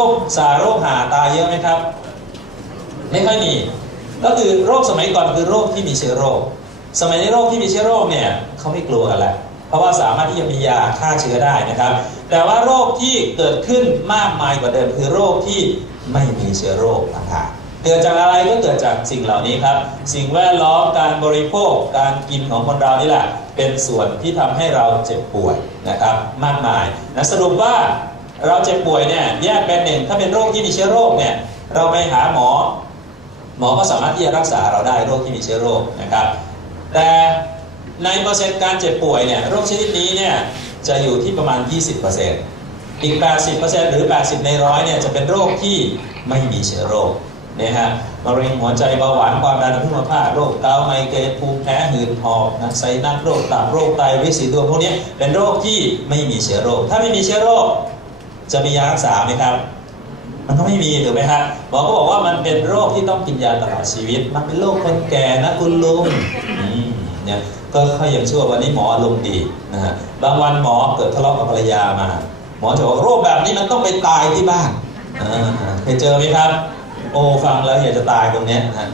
โรคสาโรคหาตายเยอะไหมครับ ไม่ค่อยมี ก็คือโรคสมัยก่อนคือโรคที่มีเชื้อโรค สมัยนี้โรคที่มีเชื้อโรคเนี่ยเขาไม่กลัวกันแล้วเพราะว่าสามารถที่จะมียาฆ่าเชื้อได้นะครับ แต่ว่าโรคที่เกิดขึ้นมากมายกว่าเดิมคือโรคที่ไม่มีเชื้อโรคต่างๆเกิดจากอะไรก็เกิดจากสิ่งเหล่านี้ครับ สิ่งแวดล้อมการบริโภค การกินของคนเรานี่แหละเป็นส่วนที่ทำให้เราเจ็บป่วยนะครับ มากมายนะสรุปว่า เราเจ็บป่วยเนี่ยแยกเป็นหนึ่งถ้าเป็นโรคที่มีเชื้อโรคเนี่ยเราไปหาหมอ หมอก็สามารถที่จะรักษาเราได้โรคที่มีเชื้อโรคนะครับ แต่ในเปอร์เซ็นต์การเจ็บป่วยเนี่ยโรคชนิดนี้เนี่ยจะอยู่ที่ประมาณ 20%อีก 80%หรือ 80 ในร้อยเนี่ยจะเป็นโรคที่ไม่มีเชื้อโรคนะฮะมะเร็งหัวใจเบาหวานความดันทุพพาโรคเกาต์ไมเกรนภูมิแพ้หืดหอบนะไซนัสโรคตับโรคไตวิสีดวงพวกนี้เป็นโรคที่ไม่มีเชื้อโรค ถ้าไม่มีเชื้อโรค จะมียารักษาไหมครับ มันก็ไม่มีถูกไหมครับหมอก็บอกว่ามันเป็นโรคที่ต้องกินยาตลอดชีวิต มันเป็นโรคคนแก่นะคุณลุงเนี่ยก็ค่อยยังชั่ววันนี้หมออารมณ์ดีนะฮะบางวันหมอเกิดทะเลาะกับภรรยามา หมอจะบอกโรคแบบนี้มันต้องไปตายที่บ้านเคยเจอไหมครับ โอ้ฟังแล้วอยากจะตายตรงนี้นะ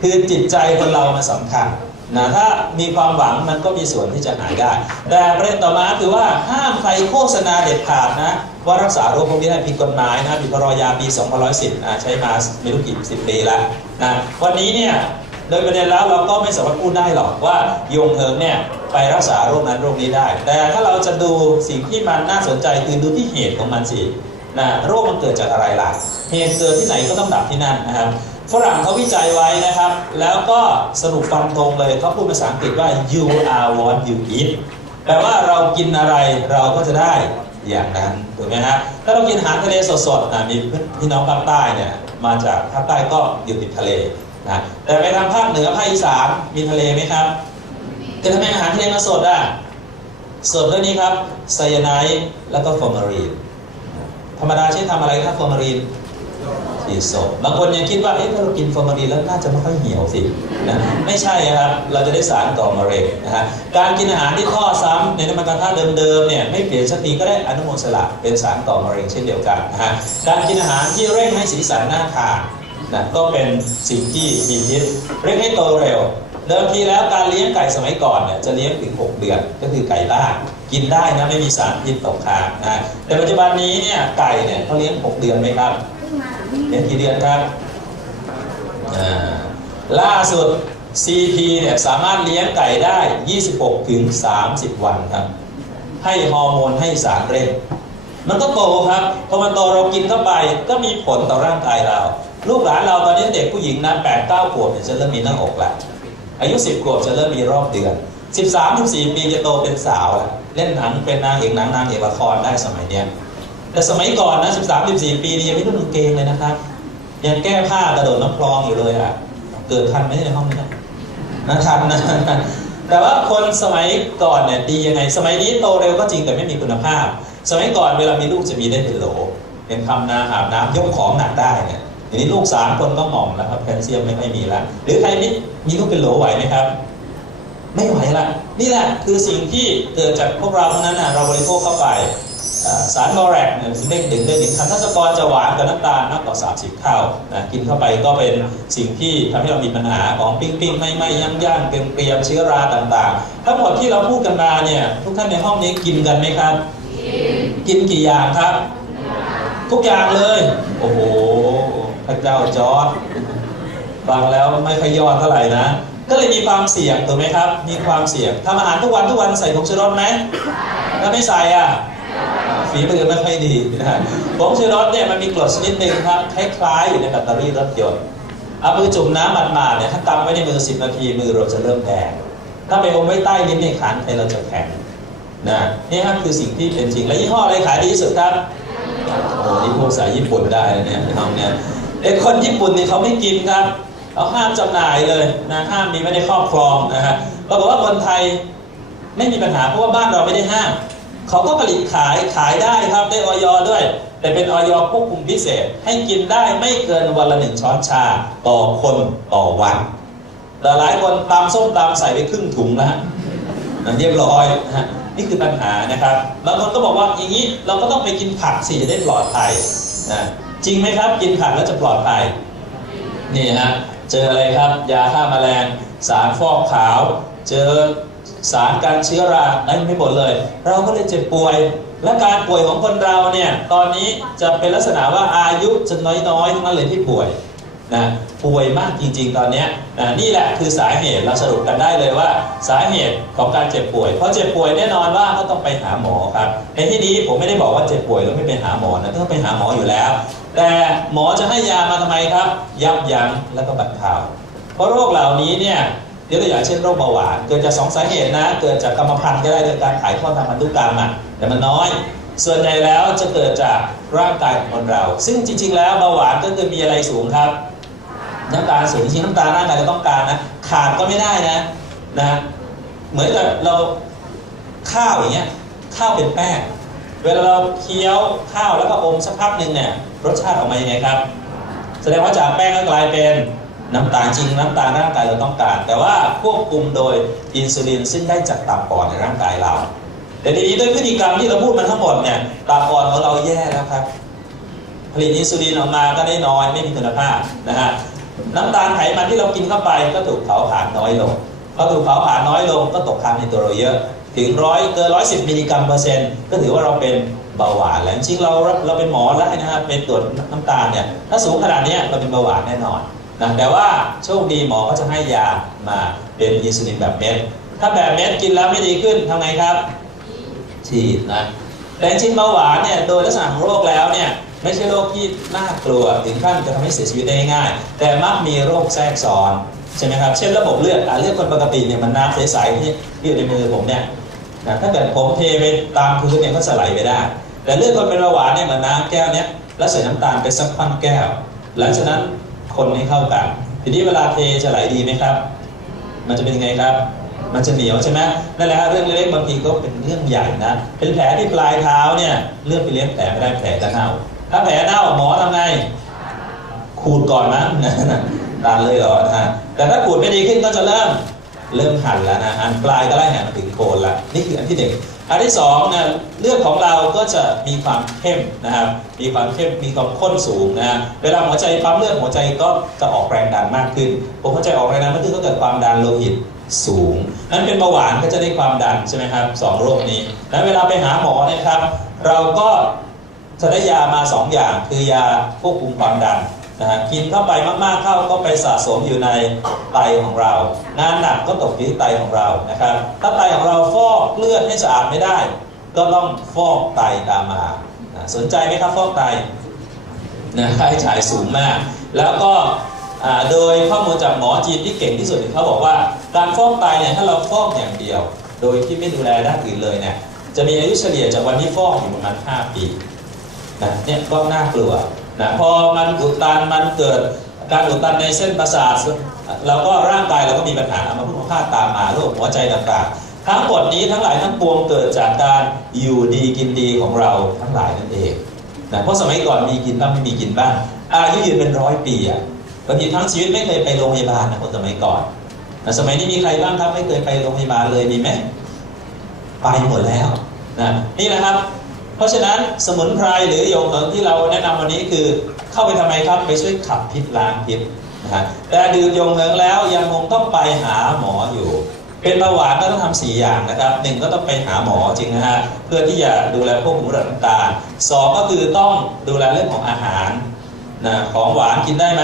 คือจิตใจคนเรามันสำคัญ นะถ้ามีความหวังมันก็มีส่วนที่จะหายได้ แต่ประเด็นต่อมาคือว่าห้ามใครโฆษณาเด็ดขาดนะว่ารักษาโรคพวกนี้ได้ผิดกฎหมายนะผิดพรยาปี2510อ่าใช้มาไม่รู้กี่สิบปีแล้วนะวันนี้เนี่ยโดยประเด็นแล้วเราก็ไม่สามารถพูดได้หรอกว่ายงเฮิงเนี่ยไปรักษาโรคนั้นโรคนี้ได้ แต่ถ้าเราจะดูสิ่งที่มันน่าสนใจคือดูที่เหตุของมันสินะโรคมันเกิดจากอะไรล่ะเหตุเกิดที่ไหนก็ต้องดับที่นั่นนะครับ ฝรั่งเขาวิจัยไว้นะครับ แล้วก็สรุปฟันธงเลยเขาพูดภาษาอังกฤษว่า you are what you eat แปลว่าเรากินอะไรเราก็จะได้อย่างนั้นถูกไหมฮะถ้าเรากินอาหารทะเลสดๆนะมีพี่น้องภาคใต้เนี่ยมาจากภาคใต้ก็อยู่ติดทะเลนะแต่ไปทางภาคเหนือภาคอีสานมีทะเลไหมครับแต่ทำไมอาหารทะเลมาสดอะสดเรื่องนี้ครับไซยาไนด์แล้วก็ฟอร์มาลีนธรรมดาใช้ทำอะไรครับฟอร์มาลีน สีสดบางคนยังคิดว่าเอ๊ะถ้าเรากินฟอร์มาลีนแล้วน่าจะไม่ค่อยเหี่ยวสินะไม่ใช่ครับเราจะได้สารก่อมะเร็งนะฮะการกินอาหารที่ทอดซ้ำในน้ำมันกระทะเดิมๆเนี่ยไม่เปลี่ยนสักทีก็ได้อนุมูลสระเป็นสารก่อมะเร็งเช่นเดียวกันนะฮะการกินอาหารที่เร่งให้สีสันน่าทานนะก็เป็นสิ่งที่มีพิษเร่งให้โตเร็วเดิมทีแล้วการเลี้ยงไก่สมัยก่อนเนี่ยจะเลี้ยงถึง 6 เดือนก็คือไก่บ้านกินได้นะไม่มีสารพิษตกค้างนะแต่ปัจจุบันนี้เนี่ยไก่เนี่ยเขาเลี้ยง 6 เดือนไหมครับ เรียนกี่เดือนครับล่าสุด CP เนี่ยสามารถเลี้ยงไก่ได้ 26 ถึง 30 วันครับ ให้ฮอร์โมนให้สารเร่ง มันก็โตครับ พอมันโตเรากินเข้าไปก็มีผลต่อร่างกายเรา ลูกหลานเราตอนนี้เด็กผู้หญิงนะ8 9ขวบเนี่ยจะเริ่มมีหน้าอกแล้วอายุ 10 ขวบจะเริ่มมีรอบเดือน 13 14 ปีจะโตเป็นสาวแล้วเล่นหนังเป็นนางเอกหนังนางเอกละครได้สมัยเนี้ย แต่สมัยก่อนนะ 13 14 ปีนี่ยังไม่รุ่นกางเกงเลยนะครับ ยังแก้ผ้ากระโดดน้ำคลองอยู่เลยอะ เกิดทันไหมในห้องนี้นะทันนะแต่ว่าคนสมัยก่อนเนี่ยดียังไง สมัยนี้โตเร็วก็จริงแต่ไม่มีคุณภาพ สมัยก่อนเวลามีลูกจะมีได้เป็นโหลเป็นคำนาอาบน้ำยกของหนักได้เนี่ยทีนี้ลูกสามคนก็หม่อมแล้วครับแคลเซียมไม่ค่อยมีแล้วหรือใครมีมีลูกเป็นโหลไหวไหมครับ ไม่ไหวละนี่แหละคือสิ่งที่เกิดจากพวกเราทั้งนั้นนะเราบริโภคเข้าไป สารบอแรกเนี่ยเลขดึงเลขดึงคันทัศกรจะหวานกับน้ำตาลมากกว่า 30 เท่านะกินเข้าไปก็เป็นสิ่งที่ทำให้เรามีปัญหาของปิ้งปิ้งไม่ไม่ย่างย่างเกรียมเกรียมเชื้อราต่างๆ ทั้งหมดที่เราพูดกันมาเนี่ยทุกท่านในห้องนี้กินกันไหมครับ กินกี่อย่างครับ ทุกอย่างเลย โอ้โหพระเจ้าจอร์ดฟังแล้วไม่ค่อยยอดเท่าไหร่นะก็เลยมีความเสี่ยงถูกไหมครับ มีความเสี่ยงทำอาหารทุกวันทุกวันใส่ผงชูรสไหมถ้าไม่ใส่อะ ฝีมือไม่ค่อยดีนะฮะผงชูรสเนี่ยมันมีกรดชนิดหนึ่งครับคล้ายๆอยู่ในแบตเตอรี่รถยนต์เอามือจุ่มน้ำหมาดๆเนี่ยถ้าตำไว้ในมือ10นาทีมือเราจะเริ่มแดงถ้าไปอมไว้ใต้ลิ้นในขันไปเราจะแข็งนะนี่ครับคือสิ่งที่เป็นจริงและยี่ห้ออะไรขายดีที่สุดครับโอ้นี่พูดภาษาญี่ปุ่นได้เนี่ยน้องเนี่ยเด็กคนญี่ปุ่นเนี่ยเขาไม่กินครับเขาห้ามจำหน่ายเลยนะห้ามมีไม่ได้ครอบครองนะฮะปรากฏว่าคนไทยไม่มีปัญหาเพราะว่าบ้านเราไม่ได้ห้าม เขาก็ผลิตขายขายได้ครับได้ออยด้วย แต่เป็นออยควบคุมพิเศษให้กินได้ไม่เกินวันละหนึ่งช้อนชาต่อคนต่อวันแต่หลายคนตามส้มตามใส่ไปครึ่งถุงนะฮะนั่นเรียบร้อยนะฮะนี่คือปัญหานะครับบางคนก็บอกว่าอย่างนี้เราก็ต้องไปกินผักสิจะได้ปลอดภัยนะจริงไหมครับ กินผักแล้วจะปลอดภัยนี่ฮะเจออะไรครับ ยาฆ่าแมลงสารฟอกขาว เจอ สารการเชื้อรานั้ไม่หมดเลย เราก็เลยเจ็บป่วย และการป่วยของคนเราเนี่ยตอนนี้จะเป็นลักษณะว่าอายุจะน้อยๆทั้งนั้นเลยที่ป่วยนะป่วยมากจริงๆตอนเนี้ยนะนี่แหละคือสาเหตุเราสรุปกันได้เลยว่า สาเหตุของการเจ็บป่วยเพราะเจ็บป่วยแน่นอนว่าก็ต้องไปหาหมอครับในที่นี้ผมไม่ได้บอกว่าเจ็บป่วยแล้วไม่ไปหาหมอนะต้องไปหาหมออยู่แล้ว แต่หมอจะให้ยามาทำไมครับ ยับยั้งแล้วก็บรรเทาเพราะโรคเหล่านี้เนี่ย ยกตัวอย่างเช่นโรคเบาหวานเกิดจากสองสาเหตุนะ เกิดจากกรรมพันธุ์ก็ได้โดการถ่ายทอดทางพันธุกรรมอะแต่มันน้อย ส่วนใหญ่แล้วจะเกิดจากร่างกายของคนเรา ซึ่งจริง ๆ แล้วเบาหวานก็คือมีอะไรสูงครับ น้ำตาลสูงจริงน้ำตาลร่างกายจะต้องการนะขาดก็ไม่ได้นะนะเหมือนกับเราข้าวอย่างเงี้ยข้าวเป็นแป้งเวลาเราเคี้ยวข้าวแล้วก็อมสักพักหนึ่งเนี่ยรสชาติออกมายังไงครับ แสดงว่าจากแป้งก็กลายเป็น น้ำตาลจริงน้ำตาลร่างกายเราต้องการ แต่ว่าควบคุมโดยอินซูลินซึ่งได้จากตับอ่อนในร่างกายเรา แต่ทีนี้ด้วยพฤติกรรมที่เราพูดมาทั้งหมดเนี่ยตับอ่อนของเราแย่แล้วครับ ผลิตอินซูลินออกมาก็ได้น้อยไม่มีคุณภาพนะฮะน้ำตาลไขมันที่เรากินเข้าไปก็ถูกเผาผลาญน้อยลงพอถูกเผาผลาญน้อยลงก็ตกค้างในตัวเราเยอะ ถึงร้อยเกินร้อยสิบมิลลิกรัมเปอร์เซ็นต์ก็ถือว่าเราเป็นเบาหวานแล้วจริงเราเราเป็นหมอแล้วนะครับเป็นตรวจน้ำตาลเนี่ยถ้าสูงขนาดเนี้ยเราเป็นเบาหวานแน่นอน นะแต่ว่าโชคดีหมอก็จะให้ยามาเป็นอินซูลินแบบเม็ดถ้าแบบเม็ดกินแล้วไม่ดีขึ้นทำไงครับ ฉีดนะแต่จริงเบาหวานเนี่ยโดยลักษณะของโรคแล้วเนี่ยไม่ใช่โรคที่น่ากลัวถึงขั้นจะทำให้เสียชีวิตได้ง่าย แต่มักมีโรคแทรกซ้อนใช่ไหมครับ เช่นระบบเลือดอะเลือดคนปกติเนี่ยมันน้ำใสๆที่ที่อยู่ในมือผมเนี่ยนะถ้าเกิดผมเทไปตามพื้นเนี่ยก็สลด์ไปได้ แต่เลือดคนเป็นเบาหวานเนี่ยเหมือนน้ำแก้วเนี้ยแล้วใส่น้ำตาลไปสักพันแก้ว หลังจากนั้น คนให้เข้ากัน ทีนี้เวลาเทจะไหลดีไหมครับ มันจะเป็นยังไงครับ มันจะเหนียวใช่ไหมนั่นแหละเรื่องเล็กๆบางทีก็เป็นเรื่องใหญ่นะ เป็นแผลที่ปลายเท้าเนี่ยเลือดไปเลี้ยงแผลไม่ได้แผลจะเน่า ถ้าแผลเน่าหมอทำไง ขูดก่อนมั้งตานเลยเหรอนะฮะ แต่ถ้าขูดไม่ดีขึ้นก็จะเริ่มเริ่มหั่นแล้วนะอันปลายก็ไล่หั่นมาถึงโคนละนี่คืออันที่หนึ่ง อันที่สองนี่ยเลือดของเราก็จะมีความเข้มนะครับมีความเข้มมีความข้นสูงนะเวลาหัวใจปั๊มเลือดหัวใจก็จะออกแรงดันมากขึ้นพอหัวใจออกแรงดันมากขึ้นก็เกิดความดันโลหิตสูง นั้นเป็นเบาหวานก็จะได้ความดันใช่ไหมครับสองโรคนี้แล้วเวลาไปหาหมอเนยครับ เราก็จะได้ยามาสองอย่างคือยาควบคุมความดัน นะฮะกินเข้าไปมากๆเข้าก็ไปสะสมอยู่ในไตของเรา งานหนักก็ตกที่ไตของเรานะครับ ถ้าไตของเราฟอกเลือดให้สะอาดไม่ได้ ก็ต้องฟอกไตตามมาสนใจไหมครับฟอกไตนะค่าใช้จ่ายสูงมาก แล้วก็โดยข้อมูลจากหมอจีนที่เก่งที่สุดเขาบอกว่าการฟอกไตเนี่ยถ้าเราฟอกอย่างเดียว โดยที่ไม่ดูแลด้านอื่นเลยเนี่ยจะมีอายุเฉลี่ยจากวันที่ฟอกอยู่ประมาณ5ปีนะเนี่ยก็น่ากลัว นะพอมันอุดตันมันเกิดการอุดตันในเส้นประสาทเราก็ร่างกายเราก็มีปัญหาอัมาพฤกษภาพตามมาโรคหัวใจต่างๆ ทั้งหมดนี้ทั้งหลายทั้งปวงเกิดจากการอยู่ดีกินดีของเราทั้งหลายนั่นเองนะเพราะสมัยก่อนมีกินบ้างไม่มีกินบ้างอายุยืนเป็นร้อยปีอะบางทีทั้งชีวิตไม่เคยไปโรงพยาบาลนะคนสมัยก่อนแต่สมัยนี้มีใครบ้างครับไม่เคยไปโรงพยาบาลเลยมีไหมไปหมดแล้วนะนี่นะครับ เพราะฉะนั้นสมุนไพรหรือโยงเหิงที่เราแนะนำวันนี้คือ เข้าไปทำไมครับไปช่วยขับพิษล้างพิษนะฮะแต่ดื่มโยงเหิงแล้วยังคงต้องไปหาหมออยู่ เป็นเบาหวานก็ต้องทำสี่อย่างนะครับหนึ่งก็ต้องไปหาหมอจริงนะฮะเพื่อที่จะดูแลพวกหมูระดับน้ำตาสองก็คือต้องดูแลเรื่องของอาหารนะของหวานกินได้ไหม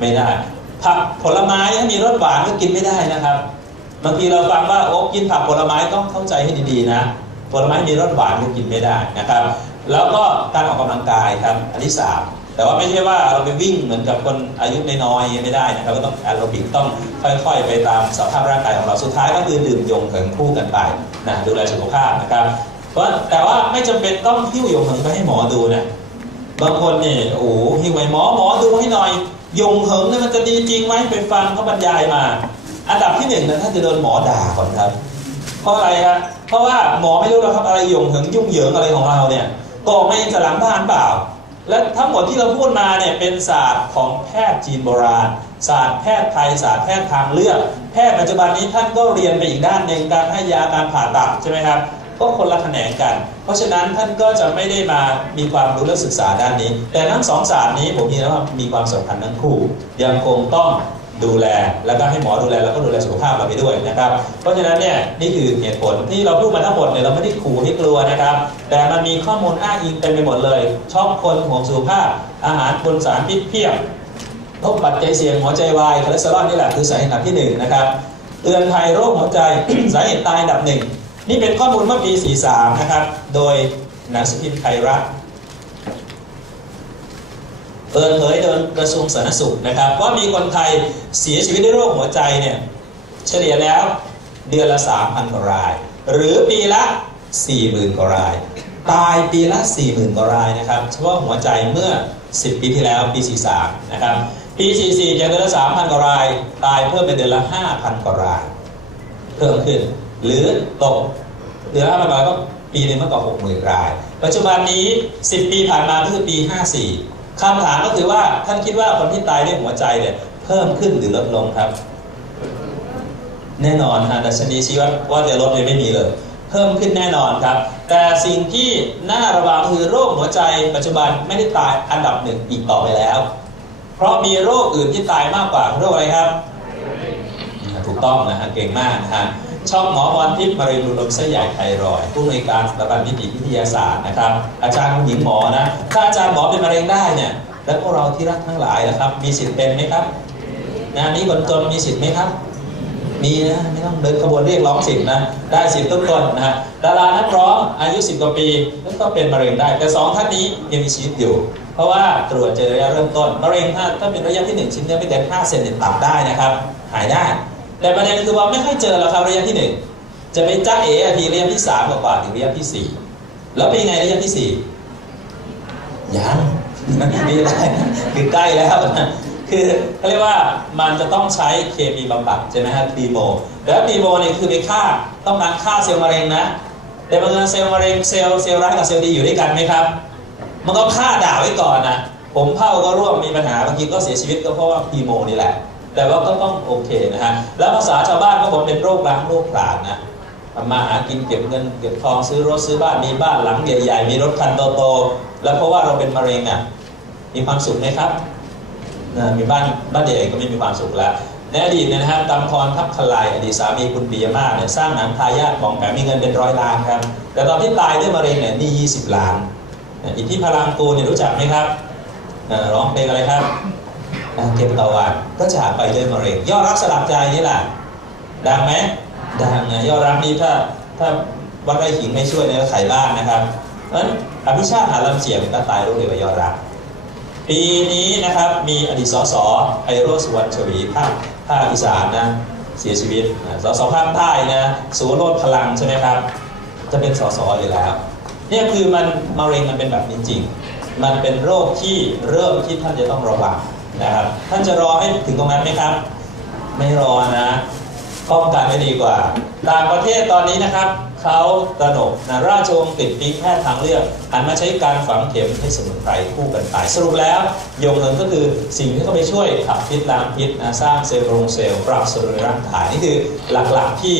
ไม่ได้ผักผลไม้ถ้ามีรสหวานก็กินไม่ได้นะครับบางทีเราฟังว่าโอ้กินผักผลไม้ต้องเข้าใจให้ดีๆนะ ผลไม้มีรสหวานก็กินไม่ได้นะครับ แล้วก็การออกกำลังกายครับอันที่สามแต่ว่าไม่ใช่ว่าเราไปวิ่งเหมือนกับคนอายุน้อยๆไม่ได้นะครับก็ต้องแอโรบิกต้องค่อยๆ ไปตามสภาพร่างกายของเราสุดท้ายก็คือดื่มยงเหิงคู่กันไปนะดูแลสุขภาพนะครับเพราะแต่ว่าไม่จำเป็นต้องหิ้วยงเหิงไปให้หมอดูนะบางคนนี่โอ้โหหิ้วไปหมอหมอดูให้หน่อย ยงเหิงนี่มันจะดีจริงไหมไปฟังเขาบรรยายมา อันดับที่หนึ่งนะท่าจะโดนหมอด่าก่อนครับ เพราะอะไรครับเพราะว่าหมอไม่รู้หรอกครับอะไรยงเหิงยุ่งเหยิงอะไรของเราเนี่ยก็ไม่จะหลังบ้านเปล่า และทั้งหมดที่เราพูดมาเนี่ยเป็นศาสตร์ของแพทย์จีนโบราณ ศาสตร์แพทย์ไทยศาสตร์แพทย์ทางเลือก แพทย์ปัจจุบันนี้ท่านก็เรียนไปอีกด้านหนึ่งการให้ยาการผ่าตัดใช่ไหมครับก็คนละแขนงกัน เพราะฉะนั้นท่านก็จะไม่ได้มามีความรู้และศึกษาด้านนี้ แต่ทั้งสองศาสตร์นี้ผมมีนะว่ามีความสำคัญทั้งคู่ยังคงต้อง ดูแล แล้วก็ให้หมอดูแลแล้วก็ดูแลสุขภาพเราไปด้วยนะครับ เพราะฉะนั้นเนี่ยนี่คือเหตุผลที่เราพูดมาทั้งหมดเนี่ยเราไม่ได้ขู่ให้กลัวนะครับ แต่มันมีข้อมูลอ้างอิงเต็มไปหมดเลยชอบคนห่วงสุขภาพ อาหารปนสารพิษเพียบโรคปัจจัยเสี่ยงหัวใจวายคอเลสเตอรอลนี่แหละคือสาเหตุดับที่หนึ่งนะครับเตือนภัยโรคหัวใจสาเหตุตายอันดับหนึ่งนี่เป็นข้อมูลเมื่อปี 43 นะครับ โดยหนังสือพิมพ์ไทยรัฐ เปิดเผยโดยกระทรวงสาธารณสุขนะครับว่ามีคนไทยเสียชีวิตด้วยโรคหัวใจเนี่ยเฉลี่ยแล้วเดือนละ 3,000 กว่าราย หรือปีละ 40,000 กว่าราย ตายปีละ 40,000 กว่ารายนะครับเฉพาะหัวใจเมื่อ 10 ปีที่แล้วปี 43 นะครับปี 44จากเดือนละ 3,000 กว่าราย ตายเพิ่มเป็นเดือนละ 5,000 กว่าราย เพิ่มขึ้น หรือตกเดือนละ5,000กว่าก็ปีนึงมากกว่า60,000 ราย ปัจจุบันนี้ 10 ปีผ่านมาก็คือปี 54 คำถามก็คือว่าท่านคิดว่าคนที่ตายด้วยหัวใจเนี่ยเพิ่มขึ้นหรือลดลงครับ แน่นอนฮะดัชนีชี้วัดว่าจะลดเลยไม่มีเลย เพิ่มขึ้นแน่นอนครับ แต่สิ่งที่น่าระวังคือโรคหัวใจปัจจุบันไม่ได้ตายอันดับหนึ่งอีกต่อไปแล้ว เพราะมีโรคอื่นที่ตายมากกว่าโรคอะไรครับ ถูกต้องนะฮะเก่งมากนะฮะ ช่องหมอพรทิพย์มะเร็งรูลมเส้นใหญ่ไทรอยผู้อำนวยการสถาบันนิติวิทยาศาสตร์นะครับ อาจารย์หญิงหมอนะ ถ้าอาจารย์หมอเป็นมะเร็งได้เนี่ย แล้วพวกเราที่รักทั้งหลายนะครับ มีสิทธิ์เป็นไหมครับนะนี่คนจนมีสิทธิ์ไหมครับ มีนะไม่ต้องเดินขบวนเรียกร้องสิทธิ์นะ ได้สิทธิ์ทุกคนนะฮะดารานักร้องอายุ 10 กว่าปีก็เป็นมะเร็งได้ แต่สองท่านนี้ยังมีชีวิตอยู่ เพราะว่าตรวจเจอระยะเริ่มต้นมะเร็งถ้าถ้าเป็นระยะที่ 1 ชิ้นเนื้อไม่เกิน5เซนเนี่ยตัดได้นะครับ หายได้ แต่ประเด็นคือว่าไม่ค่อยเจอแล้วครับระยะที่1จะไปจ้าเอ๋อาทีระยะที่3กว่าถึงระยะที่4แล้วเป็นยังไงระยะที่4ยังไม่ได้คือใกล้แล้วนะคือเขาเรียกว่ามันจะต้องใช้เคมีบำบัดใช่ไหมฮะคีโมแล้วคีโมเนี่ยคือไปฆ่าต้องการฆ่าเซลล์มะเร็งนะแต่บางทีเซลล์มะเร็งเซลล์เซลล์ร้ายกับเซลล์ดีอยู่ด้วยกันไหมครับ มันก็ฆ่าด่าไว้ก่อนนะผมเผ่าก็ร่วมมีปัญหาบางทีก็เสียชีวิตก็เพราะว่าคีโมนี่แหละ แต่ว่าก็ต้องโอเคนะฮะแล้วภาษาชาวบ้านก็บอกเป็นโรคร้างโรคผลาญนะทำมาหากินเก็บเงินเก็บทองซื้อรถซื้อบ้านมีบ้านหลังใหญ่ๆ มีรถคันโตๆแล้วเพราะว่าเราเป็นมะเร็งอะมีความสุขไหมครับนะมีบ้านบ้านใหญ่ก็ไม่มีความสุขแล้วในอดีตนยนะครับตำพรทับคลายอดีตสามีคุณปิยมาศเนี่ยสร้างหนังทายาทของแกมีเงินเป็นร้อยล้านครับ แต่ตอนที่ตายด้วยมะเร็งเนี่ยนี่20 ล้านอิทธิพลังกูเนี่ยรู้จักไหมครับร้องเพลงอะไรครับ อ่าเก็บตะวันก็จากไปด้วยมะเร็งยอดรักสลักใจนี่แหละดังไหมดังนะยอดรักนี่ถ้าถ้าวัดไร่ขิงไม่ช่วยเนี่ยก็ขายบ้านนะครับเพราะฉะนั้นอภิชาติหาลำเสียงก็ตายรู้เลยว่ายอดรัก ปีนี้นะครับมีอดีตสสไพโรสุวรรณชวีภาคภาคอีสานนะเสียชีวิตสสภาคใต้นะสุวรรณพลังใช่ไหมครับ จะเป็นสสอยู่แล้วเนี่ยคือมันมะเร็งมันเป็นแบบนี้จริง มันเป็นโรคที่เริ่มที่ท่านจะต้องระวัง นะครับท่านจะรอให้ถึงตรงนั้นไหมครับ ไม่รอนะป้องกันไม่ดีกว่า ต่างประเทศตอนนี้นะครับเขาตระหนกนะราชวงศ์ติดปิ๊งแพทย์ทางเลือกหันมาใช้การฝังเข็มให้สมุนไพรคู่กันไปสรุปแล้วยงเงินก็คือสิ่งที่เขาไปช่วยขับพิษล้างพิษนะสร้างเซลล์โรงเซลล์ปรับสมดุลร่างกายนี่คือหลักๆที่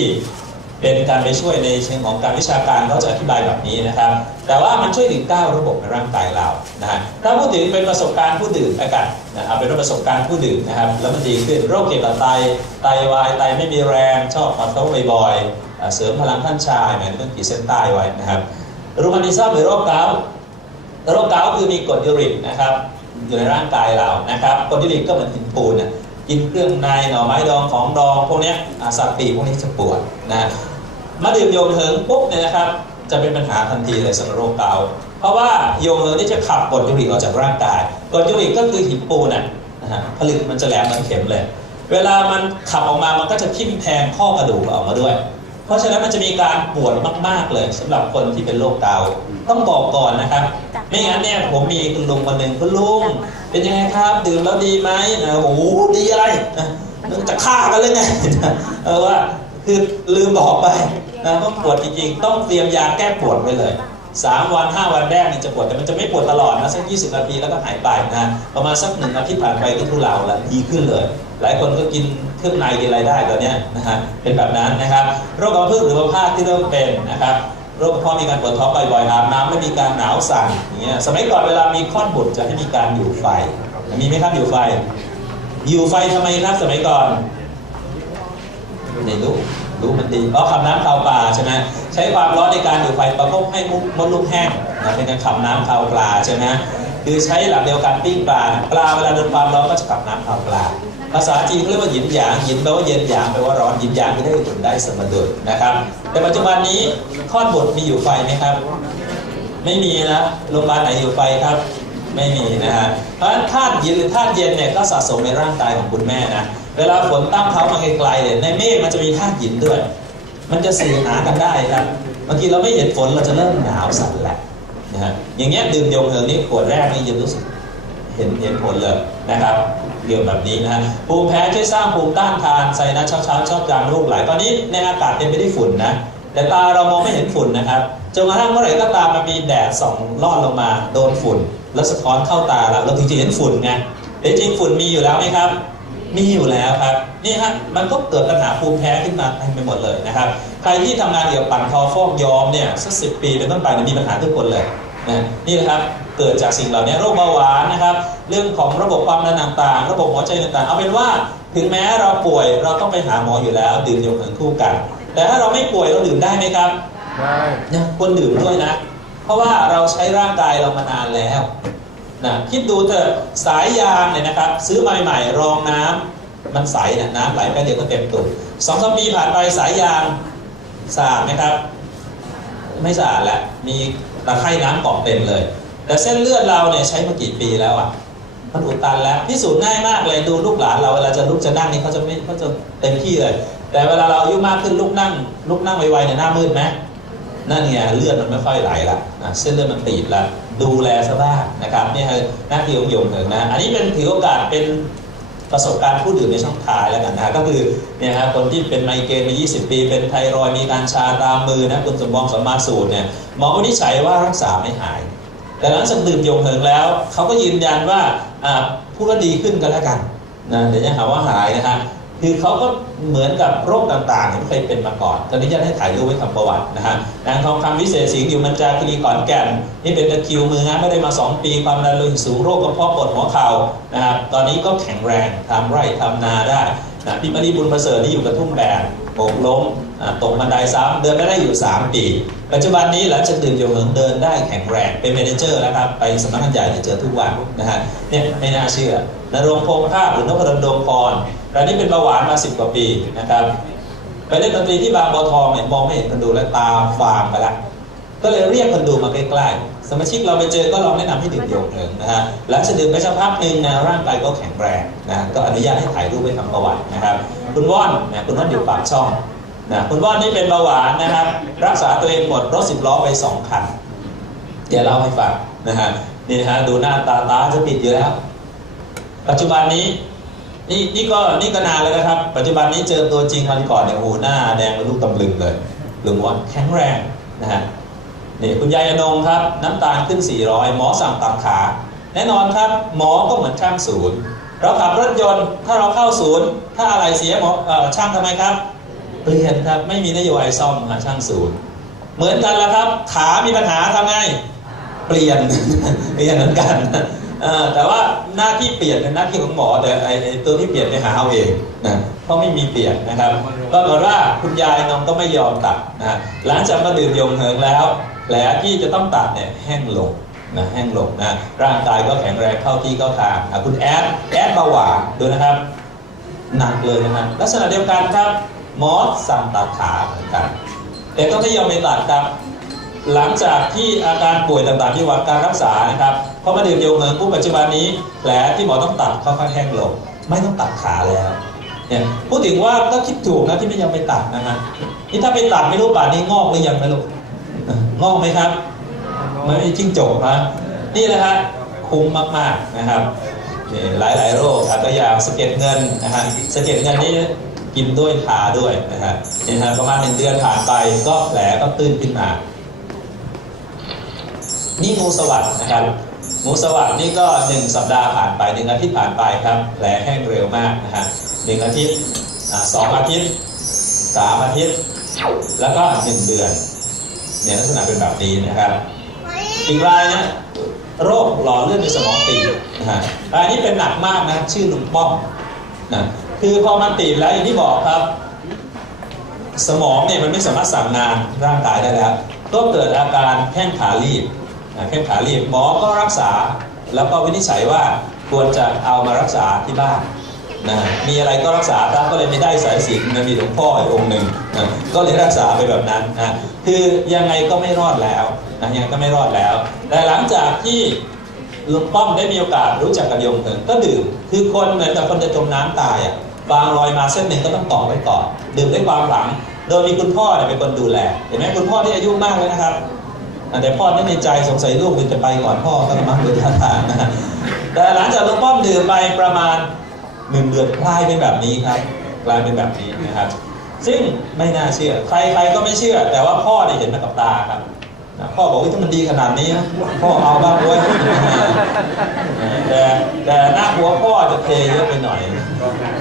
เป็นการไปช่วยในเชิงของการวิชาการเขาจะอธิบายแบบนี้นะครับ แต่ว่ามันช่วยถึง9ระบบในร่างกายเรานะฮะถ้าพูดถึงเป็นประสบการณ์ผู้ดื่มแล้วกันนะครับเป็นประสบการณ์ผู้ดื่มนะครับ แล้วมันดีขึ้นโรคเกี่ยวกับไตไตวายไตไม่มีแรงชอบปัสสาวะบ่อยๆเสริมพลังท่านชายเหมือนต้องขีดเส้นใต้ไว้นะครับรูมาติซัมหรือโรคเกาต์โรคเกาต์คือมีกรดยูริกนะครับอยู่ในร่างกายเรานะครับกรดยูริกก็เหมือนหินปูนน่ะกินเครื่องในหน่อไม้ดองของดองพวกนี้สัตว์ปีพวกนี้จะปวดนะ มาดื่มโยงเหิงปุ๊บเนี่ยนะครับ จะเป็นปัญหาทันทีเลยสำหรับโรคเกาต์เพราะว่าโยงเหิงนี่จะขับกรดยูริกออกจากร่างกายกรดยูริกก็คือหินปูนน่ะนะฮะผลึกมันจะแหลมมือนเข็มเลย เวลามันขับออกมามันก็จะทิ่มแทงข้อกระดูกออกมาด้วย เพราะฉะนั้นมันจะมีการปวดมาก ๆเลยสำหรับคนที่เป็นโรคเกาต้องบอกก่อนนะครับ ไม่งั้นเนี่ยผมมีคุณลุงคนหนึ่งคุณลุงเป็นยังไงครับดื่มแล้วดีไหมนะโอ้โหดีอะไรนะจะฆ่ากันเลยไงเออว่าคือลืมบอกไป นะต้องปวดจริงๆ ต้องเตรียมยาแก้ปวดไว้เลย 3 วัน 5 วันแรกนี่จะปวดแต่มันจะไม่ปวดตลอดนะสัก 20 นาทีแล้วก็หายไปนะประมาณสักหนึ่งอาทิตย์ผ่านไปก็ทุเลาแล้วดีขึ้นเลย หลายคนก็กินเครื่องในกินอะไรได้ตอนเนี้ยนะฮะเป็นแบบนั้นนะครับโรคกระพืชหรือว่าพาดที่เริ่มเป็นนะครับโรคกระเพาะมีการปวดท้องบ่อยๆอาบน้ำไม่มีการหนาวสั่นอย่างเงี้ยสมัยก่อนเวลามีคลอบุตรจะให้มีการอยู่ไฟ มีไหมครับอยู่ไฟ อยู่ไฟทำไมครับสมัยก่อนไม่รู้ รู้มันดีเพราะขับน้ำคาวปลาใช่ไหมใช้ความร้อนในการอยู่ไฟประคบให้มุกมดลูกแห้งนะเป็นการขับน้ำคาวปลาใช่ไหมคือใช้หลักเดียวกันปิ้งปลาปลาเวลาโดนความร้อนก็จะขับน้ำคาวปลาภาษาจีนเรียกว่าหยินหยางหยินแปลว่าเย็นหยางแปลว่าร้อนหยินหยางคือได้อุ่นได้สมดุลนะครับ แต่ปัจจุบันนี้คลอดบุตรมีอยู่ไฟไหมครับ ไม่มีนะโรงพยาบาลไหนอยู่ไฟครับ ไม่มีนะฮะเพราะฉะนั้นธาตุเย็นหรือธาตุเย็นเนี่ยก็สะสมในร่างกายของคุณแม่นะ เวลาฝนตั้งเขามาไกลๆเนี่ยในเมฆมันจะมีธาตุหินด้วย มันจะสื่อหากันได้ครับบางทีเราไม่เห็นฝนเราจะเริ่มหนาวสั่นแหละนะฮะอย่างเงี้ยดื่มยงเหิงนี่ขวดแรกนี่ยังรู้สึกเห็นเห็นผลเลยนะครับเกี่ยวแบบนี้นะฮะภูมิแพ้ช่วยสร้างภูมิต้านทานใส่นะเช้าเช้าชอบจามลูกไหลตอนนี้ในอากาศเต็มไปด้วยฝุ่นนะแต่ตาเรามองไม่เห็นฝุ่นนะครับจนกระทั่งเมื่อไหร่ก็ตามมันมีแดดส่องลอดลงมาโดนฝุ่น แล้วสะท้อนเข้าตาเราเราถึงจะเห็นฝุ่นไงแต่จริงฝุ่นมีอยู่แล้วไหมครับ มีอยู่แล้วครับนี่ฮะมันก็เกิดปัญหาภูมิแพ้ขึ้นมาเต็มไปหมดเลยนะครับใครที่ทำงานเกี่ยวกับปั่นทอฟอกย้อมเนี่ยสักสิปีเป็นต้นไปเนี่ยมีปัญหาทุกคนเลยนะนี่นะครับเกิดจากสิ่งเหล่านี้โรคเบาหวานนะครับ เรื่องของระบบความดันต่างๆ ระบบหัวใจต่างๆ เอาเป็นว่าถึงแม้เราป่วยเราต้องไปหาหมออยู่แล้ว ดื่มยงเหิงคู่กัน แต่ถ้าเราไม่ป่วยเราดื่มได้ไหมครับได้นะควรดื่มด้วยนะ เพราะว่าเราใช้ร่างกายเรามานานแล้ว นะคิดดูเถอะสายยางเนี่ยนะครับ ซื้อใหม่ๆรองน้ำมันใสนะน้ำไหลแป๊บเดียวก็เต็มตุ่มสองสามปีผ่านไปสายยางสะอาดไหมครับ ไม่สะอาดแล้วมีตะไคร่น้ำเกาะเต็มเลย แต่เส้นเลือดเราเนี่ยใช้มากี่ปีแล้วอะมันอุดตันแล้วพิสูจน์ง่ายมากเลยดูลูกหลานเราเวลาจะลุกจะนั่งนี่เขาจะไม่เขาจะเต็มที่เลย แต่เวลาเราอายุมากขึ้นลุกนั่งลุกนั่งไวๆเนี่ยหน้ามืดไหมนั่นไงเลือดมันไม่ค่อยไหลละนะเส้นเลือดมันตีบละ ดูแลซะบ้างนะครับนี่คือหน้าที่ของโยมเถิงนะอันนี้เป็นถือโอกาสเป็นประสบการณ์ผู้ดื่มในช่องท้ายแล้วกันนะก็คือเนี่ยฮะคนที่เป็นไมเกรนมา 20 ปี เป็นไทรอยด์มีการชาตามมือนะคุณสมบองสมมาสูตรเนี่ยหมอวินิจฉัยว่ารักษาไม่หาย แต่หลังจากดื่มโยงเหิงแล้วเขาก็ยืนยันว่าอ่าพูดว่าดีขึ้นกันแล้วกันนะเดี๋ยวจะหาว่าหายนะฮะ คือเขาก็เหมือนกับโรคต่างๆที่เคยเป็นมาก่อน ตอนนี้จะให้ถ่ายรูปไว้ทำประวัตินะฮะนางทองคำวิเศษศรีอยู่มันจาคีรีขอนแก่น นี่เป็นตะคิวมือฮะไม่ได้มา 2 ปี ความดันโลหิตสูงโรคกระเพาะปวดหัวเข่านะครับตอนนี้ก็แข็งแรงทำไร่ทำนาได้นะพี่มณีบุญประเสริฐนี่อยู่กับทุ่งแบนโกล้มตกบันไดซ้ำเดินไม่ได้อยู่ 3 ปี ปัจจุบันนี้หลังจากดื่มโยเหิงเดินได้แข็งแรงเป็นเมนเจอร์แล้วครับ ไปสำนักงานใหญ่จะเจอทุกวันนะฮะเนี่ยไม่น่าเชื่อนรงพงษ์ภาพหรือนพดลดวงพร รายนี้เป็นเบาหวานมา10กว่าปีนะครับไปเล่นดนตรีที่บางบัวทองเนี่ยมองไม่เห็นคนดูและตาฟางไปละก็เลยเรียกคนดูมาใกล้ๆ สมาชิกเราไปเจอก็ลองแนะนำให้ดื่มโยเหิงนะฮะ หลังจากดื่มไปสักพักหนึ่งนะร่างกายก็แข็งแรงนะ ก็อนุญาตให้ถ่ายรูปไปทำประวัตินะครับ คุณว่อนนะคุณว่อนอยู่ปากช่องนะคุณว่านนี่เป็นเบาหวานนะครับ รักษาตัวเองหมดรถสิบล้อไปสองคัน เดี๋ยวเล่าให้ฟังนะฮะ นี่นะฮะดูหน้าตาตาจะปิดอยู่แล้ว ปัจจุบันนี้ นี่นี่ก็นี่ก็นานแล้วนะครับ ปัจจุบันนี้เจอตัวจริงวันก่อนเนี่ยโอ้หหน้าแดงเป็นลูกตำลึงเลยหลืองหวานแข็งแรงนะฮะนี่คุณยายอนงครับ น้ำตาลขึ้น 400 หมอสั่งตัดขา แน่นอนครับ หมอก็เหมือนช่างศูนย์เราขับรถยนต์ถ้าเราเข้าศูนย์ ถ้าอะไรเสียหมออช่างทำไมครับ เปลี่ยนครับไม่มีนโยบายซ่อมช่างศูนย์ เหมือนกันแล้วครับ ขามีปัญหาทำไง เปลี่ยนเปลี่ยนเหมือนกัน แต่ว่าหน้าที่เปลี่ยนเป็นหน้าที่ของหมอแต่ไอ้ไอ้ตัวที่เปลี่ยนไปหาเอาเองนะเพราะไม่มีเปลี่ยนนะครับ ก็เหมือนว่าคุณยายน้องก็ไม่ยอมตัดนะหลังจากมาดื่มยงเหิงแล้วแผลที่จะต้องตัดเนี่ยแห้งลงนะแห้งลงนะร่างกายก็แข็งแรงเข้าที่เข้าทางอะคุณแอดแอดเบาหวานดูนะครับหนักเลยนะฮะลักษณะเดียวกันครับหมอสั่งตัดขาเหมือนกันแต่ก็ไม่ยอมไปตัดครับ หลังจากที่อาการป่วยต่างๆที่วัดการรักษานะครับพอมาดื่มโยเหิงผู้ปัจจุบันนี้แผลที่หมอต้องตัดค่อยๆแห้งลงไม่ต้องตัดขาแล้วเนี่ยพูดถึงว่าก็คิดถูกนะที่ไม่ยอมไปตัดนะฮะนี่ถ้าไปตัดไม่รู้ป่านนี้งอกหรือยังไม่รู้งอกไหมครับมันไม่จิ้งจกนะนี่แหละฮะคุ้มมากๆนะครับหลายๆโรคอาจจะอย่างสะเก็ดเงินนะฮะสะเก็ดเงินนี่กินด้วยทาด้วยนะฮะนี่ฮะประมาณหนึ่งเดือนผ่านไปก็แผลก็ตื้นขึ้นมา นี่งูสวัสด์นะครับงูสวัสด์นี่ก็หนึ่งสัปดาห์ผ่านไปหนึ่งอาทิตย์ผ่านไปครับแผลแห้งเร็วมากนะฮะหนึ่งอาทิตย์สองอาทิตย์สามอาทิตย์ แล้วก็หนึ่งเดือนเนี่ยลักษณะเป็นแบบนี้นะครับ อีกรายนะโรคหลอดเลือดในสมองตีบนะฮะรายนี้เป็นหนักมากนะชื่อลุงป้อมนะคือพอมันตีบแล้วอย่างที่บอกครับ สมองเนี่ยมันไม่สามารถสั่งงานร่างกายได้แล้วก็เกิดอาการแข้งขาลีบ นะแข้งขาลีบหมอก็รักษาแล้วก็วินิจฉัยว่าควรจะเอามารักษาที่บ้านนะมีอะไรก็รักษาครับก็เลยไม่ได้สายสิญจนมีหลวงพ่ออีกองค์หนึ่งนะก็เลยรักษาไปแบบนั้นนะคือยังไงก็ไม่รอดแล้วนะยังไงก็ไม่รอดแล้ว แต่หลังจากที่ลุงป้อมได้มีโอกาสรู้จักกับโยมเถิงก็ดื่ม คือคนเหมือนกับคนจะจมน้ำตายอะบางรอยมาเส้นหนึ่งก็ต้องต่อไว้ก่อนดื่มด้วยความหลัง โดยมีคุณพ่อเนี่ยเป็นคนดูแลเห็นไหมคุณพ่อที่อายุมากเลยนะครับ แต่พ่อนึกในใจสงสัยลูกมันจะไปก่อนพ่อก็ละมั้งโดยท่าทางนะแต่หลังจากลุงป้อมดื่มไปประมาณหนึ่งเดือนกลายเป็นแบบนี้ครับกลายเป็นแบบนี้นะครับ ซึ่งไม่น่าเชื่อ ใครใครก็ไม่เชื่อ แต่ว่าพ่อเนี่ยเห็นมากับตาครับพ่อบอกว่าถ้ามันดีขนาดนี้นะพ่อเอาบ้างด้วยแต่แต่หน้ากลัวพ่อจะเทเยอะไปหน่อย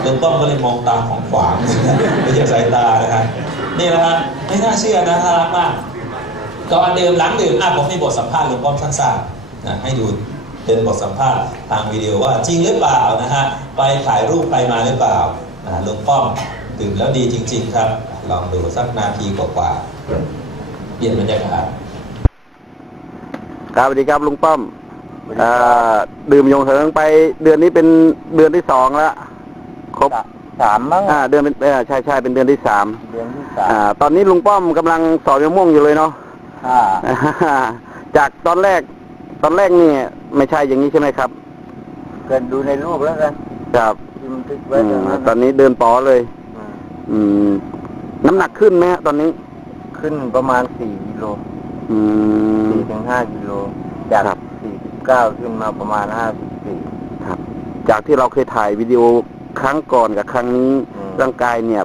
ลุงป้อมก็เลยมองตาของขวางไม่ใช่สายตานะครับนี่แหละครับไม่น่าเชื่อนะน่ารักมาก ก่อนดื่มหลังดื่มอะผมมีบทสัมภาษณ์ลุงป้อมสั้นๆนะให้ดูเป็นบทสัมภาษณ์ทางวิดีโอว่าจริงหรือเปล่านะฮะไปถ่ายรูปไปมาหรือเปล่านะลุงป้อมดื่มแล้วดีจริง ๆ ครับ ลองดูสักนาทีกว่าๆเปลี่ยนบรรยากาศครับสวัสดีครับลุงป้อมเอ่อดื่มยงเหิงไปเดือนนี้เป็นเดือนที่สองแล้วครบสามมั้งอ่าเดือนเป็นเออใช่ใช่เป็นเดือนที่สามเดือนที่สามอ่าตอนนี้ลุงป้อมกำลังสอบยม่วงอยู่เลยเนาะอ่า จากตอนแรก ตอนแรกนี่ไม่ใช่อย่างนี้ใช่ไหมครับ เกินดูในรูปแล้วกันครับที่บันทึกไว้อืตรมงนั้นตอนนี้เดินปอเลยอืมอืม น้ำหนักขึ้นไหมฮะตอนนี้ ขึ้นประมาณสี่กิโลอืมสี่ถึงห้ากิโล จากครับสี่สิบเก้าขึ้นมาประมาณห้าสิบสี่ครับจากที่เราเคยถ่ายวิดีโอครั้งก่อนกับครั้งนี้อืมร่างกายเนี่ย